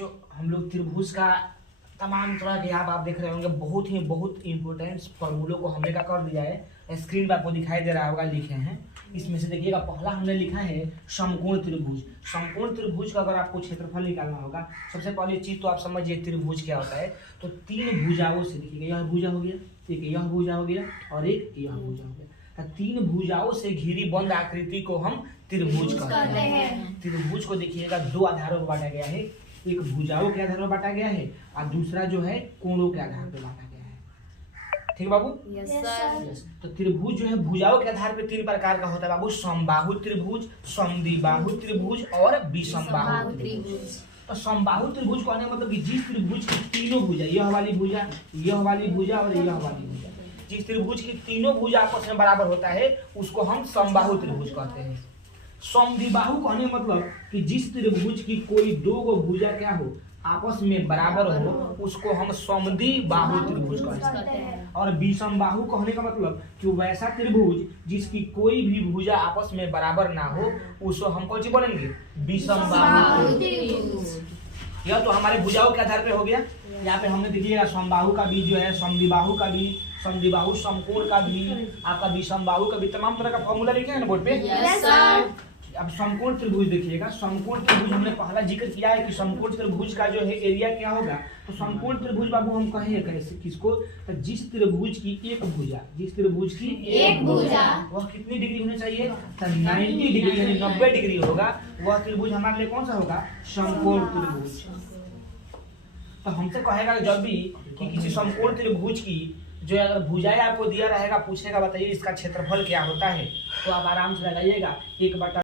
जो हम लोग त्रिभुज का तमाम तरह के आप देख रहे होंगे, बहुत इंपॉर्टेंट फॉर्मूलों को हमने क्या कर दिया है, स्क्रीन पर आपको दिखाई दे रहा होगा, लिखे हैं। इसमें से देखिएगा, पहला हमने लिखा है समकोण त्रिभुज। समकोण त्रिभुज का अगर आपको क्षेत्रफल निकालना होगा, सबसे पहली चीज तो आप समझिए त्रिभुज क्या होता है। तो तीन भुजाओं से, देखिएगा यह भुजा हो गया, एक यह भुजा हो गया और एक यह भुजा हो गया। तीन भुजाओं से घिरी बंद आकृति को हम त्रिभुज कहते हैं। त्रिभुज को देखिएगा दो आधारों पर बांटा गया है, एक भुजाओं के आधार पर बांटा गया है और दूसरा जो है कोणों के आधार पर बांटा गया है। ठीक है बाबू? Yes sir. तो त्रिभुज जो है भुजाओं के आधार पर तीन प्रकार का होता है बाबू, समबाहु त्रिभुज, समद्विबाहु त्रिभुज और विषमबाहु त्रिभुज। तो समबाहु त्रिभुज कहने का मतलब कि जिस त्रिभुज की तीनों भुजा, यह वाली भुजा, यह वाली भुजा और यह वाली भुजा, जिस त्रिभुज की तीनों भुजा आपस में बराबर होता है उसको हम समबाहु त्रिभुज कहते हैं। समद्विबाहु कहने का मतलब कि जिस त्रिभुज की कोई दो गो भुजा क्या हो, आपस में बराबर हो, उसको हम समद्विबाहु त्रिभुज कहते हैं। और विषमबाहु कहने का मतलब कि वैसा त्रिभुज जिसकी कोई भी भुजा आपस में बराबर ना हो, उसको हम कौन सी बोलेंगे, विषमबाहु त्रिभुज। यह तो हमारे भुजाओं के आधार पे हो गया। यहाँ पे हमने देखिएगा समबाहु का भी जो है, समद्विबाहु का भी, समद्विबाहु समकोण का भी, आपका विषमबाहु का भी, तमाम तरह का फॉर्मूला लिखे हैं ना बोर्ड पे। Yes sir. अब समकोण त्रिभुज देखिएगा, समकोण त्रिभुज हमने पहला जिक्र किया है कि समकोण त्रिभुज का जो है एरिया क्या होगा। तो समकोण त्रिभुज बाबू हम कहेंगे कैसे, किसको, तो जिस त्रिभुज की एक भुजा, जिस त्रिभुज की एक भुजा वह कितनी डिग्री होनी चाहिए, तो 90 डिग्री यानी 90 डिग्री होगा, वह त्रिभुज हमारे लिए कौन सा होगा, समकोण त्रिभुज। तो हमसे कहेगा जब भी कि किसी समकोण त्रिभुज की जो अगर भुजाएं आपको दिया रहेगा, पूछेगा बताइए इसका क्षेत्रफल क्या होता है, तो आप आराम से लगाइएगा 1/2